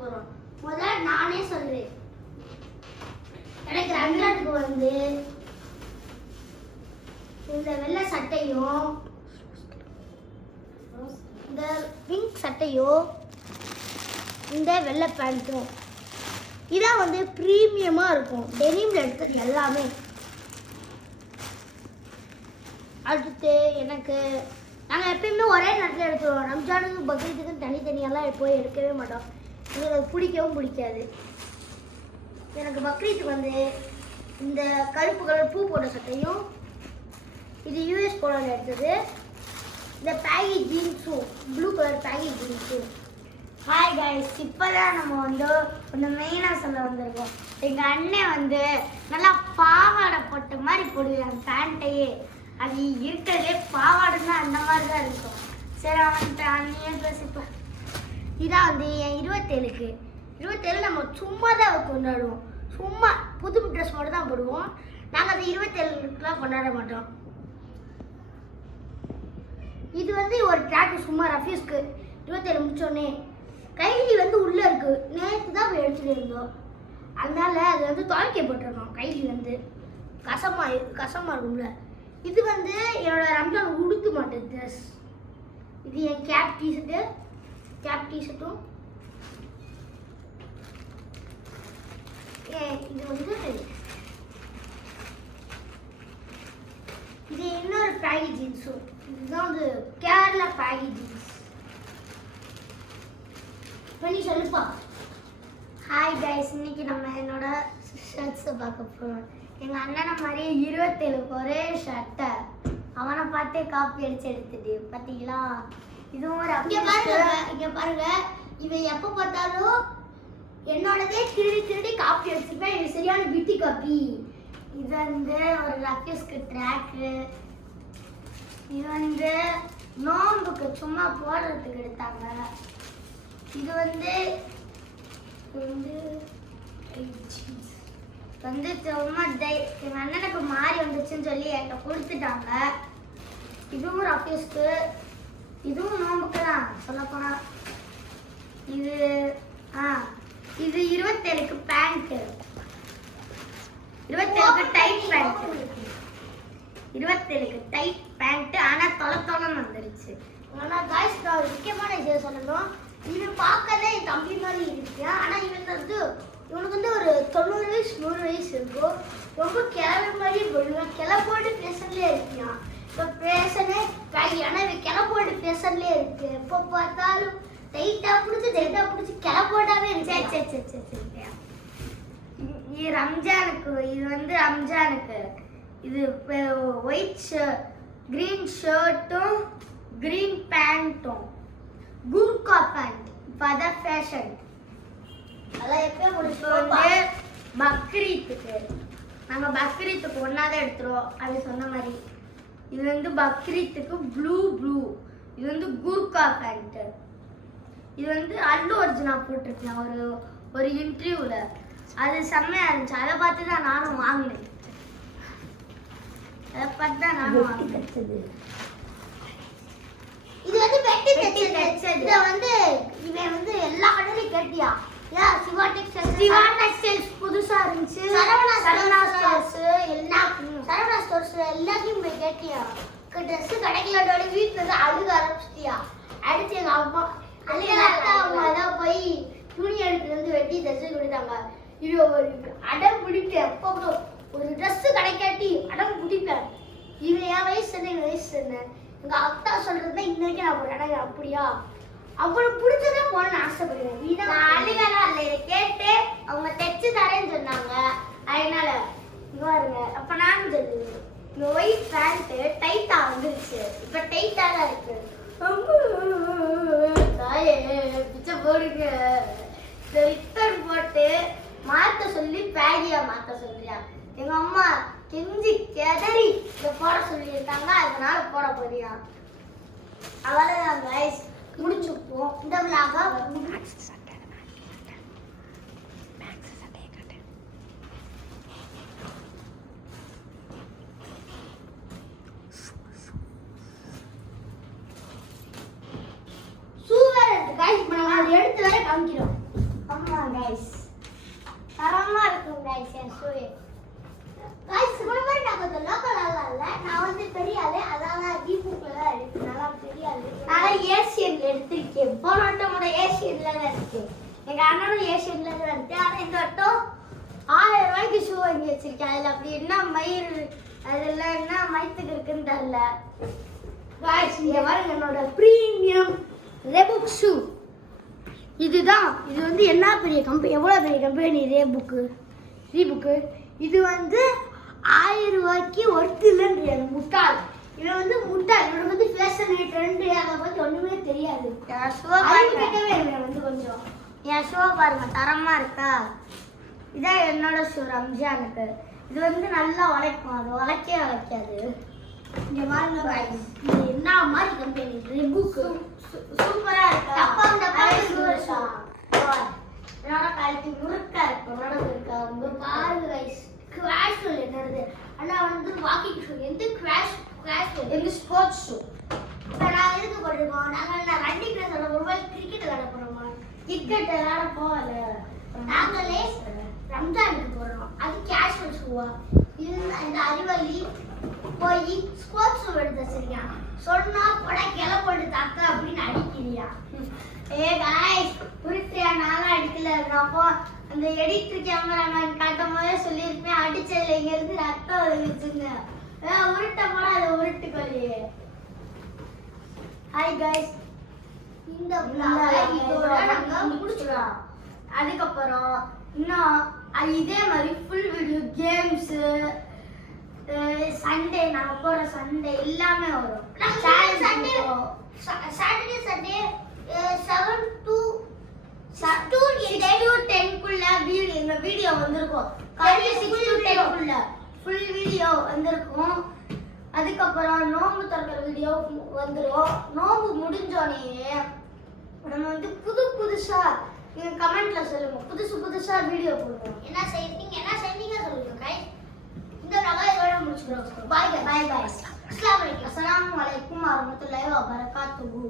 போறோம். முதல்ல நானே சொல்றேன். எனக்கு ரம்ஜானுக்கு வந்து இந்த வெள்ளை சட்டையும் இந்த பிங்க் சட்டையும் இந்த வெள்ளை பேண்ட்டும் இதான் வந்து ப்ரீமியமாக இருக்கும். டெனிமில் எடுத்தது எல்லாமே. அடுத்து எனக்கு நாங்கள் எப்பயுமே ஒரே நேரத்தில் எடுத்துருவோம். ரம்ஜானுக்கு பக்ரீத்துக்கு தனித்தனியெல்லாம் போய் எடுக்கவே மாட்டோம். எனக்கு அது பிடிக்கவும் பிடிக்காது. எனக்கு பக்ரீத்துக்கு வந்து இந்த கருப்பு கலர் பூ போட்ட சட்டையும் இது யூஎஸ் போலான்னு எடுத்தது. இந்த பேகி ஜீன்ஸும் ப்ளூ கலர் பேகி ஜீன்ஸும். ஹாய் கைஸ், இப்போ தான் நம்ம வந்து ஒன்று மெயினாக சொல்ல வந்திருக்கோம். எங்கள் அண்ணன் வந்து நல்லா பாவாடை போட்ட மாதிரி போடுவாங்க பேண்ட்டையே. அது இருக்கிறதே பாவாடை தான், அந்த மாதிரி தான் இருக்கும். சரி அவன்கிட்ட அண்ணியே பேசிப்போம். இதான் வந்து என் 27 நம்ம சும்மா தான் கொண்டாடுவோம். சும்மா புது ட்ரெஸ் மட்டும் தான் போடுவோம். நாங்கள் அது 27க்குலாம் கொண்டாட மாட்டோம். இது வந்து ஒரு ட்ராக்கு சும்மா ரஃபீஸ்க்கு 27 முடிச்சோடனே கைலி வந்து உள்ளே இருக்குது. நேற்று தான் போய் எடுத்துகிட்டு இருந்தோம். அதனால அது வந்து துவைக்கப்பட்டிருக்கோம். கைலி வந்து கசமாக இருக்கும்ல. இது வந்து என்னோட ரம்ஜான் உடுத்த மாட்டேன் ட்ரெஸ். இது என் கேப் டிஷர்ட்டும் இது வந்து இது இன்னொரு பேகி ஜீன்ஸும். இதுதான் வந்து கேரளா பேகி ஜீன்ஸ். பண்ணி சொல்லுப்பா. ஹாய் கைஸ், இன்னைக்கு நம்ம என்னோட ஷர்ட்ஸை பார்க்க போகிறோம். எங்கள் அண்ணனை மாதிரி 27 ஒரே ஷர்ட்டை அவனை பார்த்தே காப்பி அடிச்சு எடுத்துட்டு பார்த்தீங்களா. இதுவும் ஒரு இங்கே பாருங்க. இவன் எப்போ பார்த்தாலும் என்னோடதே திருடி காப்பி அடிச்சுப்பேன். இது சரியான பிட்டி காப்பி. இது வந்து ஒரு ரஃபீஸ்க்கு ட்ராக்கு. இது வந்து நோம்புக்கு சும்மா போடுறதுக்கு எடுத்தாங்க. இது வந்து சும்மா எங்கள் அண்ணனுக்கு மாறி வந்துச்சுன்னு சொல்லி என்கிட்ட கொடுத்துட்டாங்க. இதுவும் ரஃபீஸ்க்கு, இதுவும் நோம்புக்கு தான் சொல்லப்போனால். இது இது 27க்கு பேண்ட்டு, 27க்கு டைட் பேண்ட்டு, 27க்கு டைட் பேண்ட்டு. ஆனால் தொலைன்னு வந்துருச்சு. ஆனால் காய்ஸ் நான் ஒரு முக்கியமான விஷயம் சொல்லணும். இவன் பார்க்கறதே என் தம்பி மாதிரி இருக்கு. ஆனால் இவனுக்கு வந்து ஒரு 90 வயசு 100 வயசு இருக்கும். ரொம்ப கிளம்பு மாதிரி போடுவேன். கிளப்போடு பேசன்லேயே இருக்கான். இப்போ பேசனே கை. ஆனால் இவன் கிளப்போடு பேசன்லேயே இருக்கு. எப்போ பார்த்தாலும் டைட்டாக பிடிச்சி கிளப்போட்டாவே இருக்கு. சரி இது ரம்ஜானுக்கு. இது வந்து ரம்ஜானுக்கு இது ஒயிட் க்ரீன் ஷர்ட்டும் க்ரீன் பேண்ட்டும் குர்கா பேண்ட். இப்போ அதான் ஃபேஷன். அதான் எப்போ வந்து பக்ரீத்துக்கு நாங்கள் பக்ரீத்துக்கு ஒன்றா தான் எடுத்துருவோம். அது சொன்ன மாதிரி இது வந்து பக்ரீத்துக்கு ப்ளூ. இது வந்து குர்கா பேண்ட்டு. இது வந்து அல்லு அர்ஜுனா போட்டிருக்கேன் ஒரு இன்டர்வியூவில். அது செம்மையாக இருந்துச்சு. அதை பார்த்து தான் நானும் வாங்கினேன். இது வந்து வெட்டி தைச்சது. இதை வந்து இவன் வந்து எல்லா கடையிலையும் கேட்டியா? சிவா டெக்ஸ்டைல்ஸ் புதுசா இருந்துச்சு. சரவணா ஸ்டோர்ஸ் எல்லாத்தையும் போய் கேட்டியா? ட்ரெஸ் கிடைக்கலோட வீட்டுல இருந்து அழுக ஆரம்பிச்சிட்டியா? அடுத்து எங்க அம்மா அம்மா தான் போய் துணி எடுத்துட்டு வந்து வெட்டி தைச்சு கொடுத்தாங்க. இது ஒரு அடம் பிடிப்பேன். எப்போ ஒரு ட்ரெஸ் கிடைக்காட்டி அடம் பிடிப்பேன். இவன் என் வயசு என்ன, என் வயசு என்ன. எங்க அத்தா சொல்றதுதான் இன்ன வரைக்கும் நான் ஒரு இடம். அப்படியா? அப்புறம் பிடிச்சதான் போகணும்னு ஆசைப்படுவேன். அழுகலாம் இல்லை. இதை கேட்டு அவங்க தைச்சு தரேன்னு சொன்னாங்க. அதனால இங்க பாருங்க. அப்ப நானும் சொல்லுவேன். இந்த ஒயிட் பேண்ட் டைட்டா வந்துருச்சு. இப்ப டைட்டா தான் இருக்கு. பிச்சை போடுங்க. ரிட்டர்ன் போட்டு மாத்த சொல்லி பேகியா மாத்த சொல்றியா? எங்க அம்மா கெஞ்சி கெதறி இதை போட சொல்லியிருக்காங்க. அதனால போட போறியா? அவ்வளோதான் கைஸ், முடிச்சுப்போம் இந்த விழாக. Super guys. இப்போ நாங்கள் அதை எடுத்து வர காமிக்கிறோம். गाइस சூயே गाइस சும்மா நான் கொஞ்சம் லோக்கல் ஆளா இல்ல நான் வந்து பெரிய ஆளு அதால தீபுக்குள்ள இருக்கு நான் பெரிய ஆளு நான் ஏசியன்ல எடுத்துர்க்கேன் போனட்டோட ஏசியன்ல தான் இருக்கு எங்க அண்ணனும் ஏசியன்ல தான் இருக்கு ஆனா இந்த வட்டம் 1000 ரூபாய்க்கு ஷூ வாங்கி வச்சிருக்கேன் அதுல அப்படி என்ன மயிர் அதெல்லாம் என்ன மைத்துக்கு இருக்குன்னு தெரியல गाइस இங்க பாருங்க என்னோட பிரீமியம் ரெபுக் ஷூ இதுதான் இது வந்து என்ன பெரிய கம்பெனி எவ்வளவு பெரிய கம்பெனி ரீபுக் இது வந்து 1000 ரூபாய்க்கு ஒர்த் இல்லைன்ற முட்டாள் இவன் வந்து முட்டாள் இவன் வந்து ஃபேஷன் ட்ரெண்ட் அதை பத்தி ஒண்ணுமே தெரியாது கேட்கவே இல்லை வந்து கொஞ்சம் என் ஷோ பாருங்க தரமா இருக்கா இதான் என்னோட ஷூ ரம்ஜானுக்கு இது வந்து நல்லா உழைக்கும் அது உழைக்காது இங்க பாருங்க गाइस இது என்ன மாதிரி கம்பெனி ரெபுக் சூப்பரா இருக்கு அப்பா அந்த பாருங்க என்னோட கழுத்து முறுக்கா இருக்கு ரொம்ப பாருங்க गाइस கிராஷ் என்னது அண்ணா வந்து வாக்கிங் ஷூ எந்த கிராஷ் எந்த ஸ்போர்ட்ஸ் ஷூ நான் எதுக்கு போட்டுருக்கோம் நாங்க ரன்னிங் ரேஸ் ஆட மொபைல் கிரிக்கெட் விளையாட போறோமா கிரிக்கெட் விளையாட போகல நாங்களே ரம்ஜானுக்கு போறோம் அது கேஷுவல் ஷூவா இது இந்த அறிவள்ளி போய் ஸ்போர்ட்ஸ் ஷூ எடுத்து வச்சிருக்கான் சொன்னா போட கிளை போட்டு தாக்க அப்படின்னு அடிக்கிறியா गाइस புரித்தியா நாளா அடிக்கல அப்போ அந்த எடிட்டர் கேமராமேன் காட்டும் போதே சொல்லியிருப்பேன் அடிச்சதுல இங்க இருந்து ரத்தம் வந்துச்சுங்க உருட்ட போட அதை உருட்டுக்கொள்ளியே ஹாய் गाइस இந்த இதோட நாங்க முடிச்சுக்கலாம் அதுக்கப்புறம் இன்னும் இதே மாதிரி ஃபுல் வீடியோ கேம்ஸ் சண்டே நாங்க போற சண்டே எல்லாமே வரும் சாட்டர்டே சண்டே 7 to 10 குள்ள எங்க வீடியோ வந்திருக்கும் காலையில 6 to 10 குள்ள ஃபுல் வீடியோ வந்திருக்கும் அதுக்கப்புறம் நோம்பு திறக்கிற வீடியோ வந்துரும் நோம்பு முடிஞ்சோடனே நம்ம வந்து புதுசா நீங்க கமெண்ட்ல சொல்லுங்க புதுசா வீடியோ போடுவோம் என்ன செய்வீங்க சொல்லுங்க गाइस இந்த நாளை இதோட முடிச்சுக்கிறோம் பை அஸ்ஸலாமு அலைக்கும் வரஹ்மத்துல்லாஹி வபரகாத்துஹு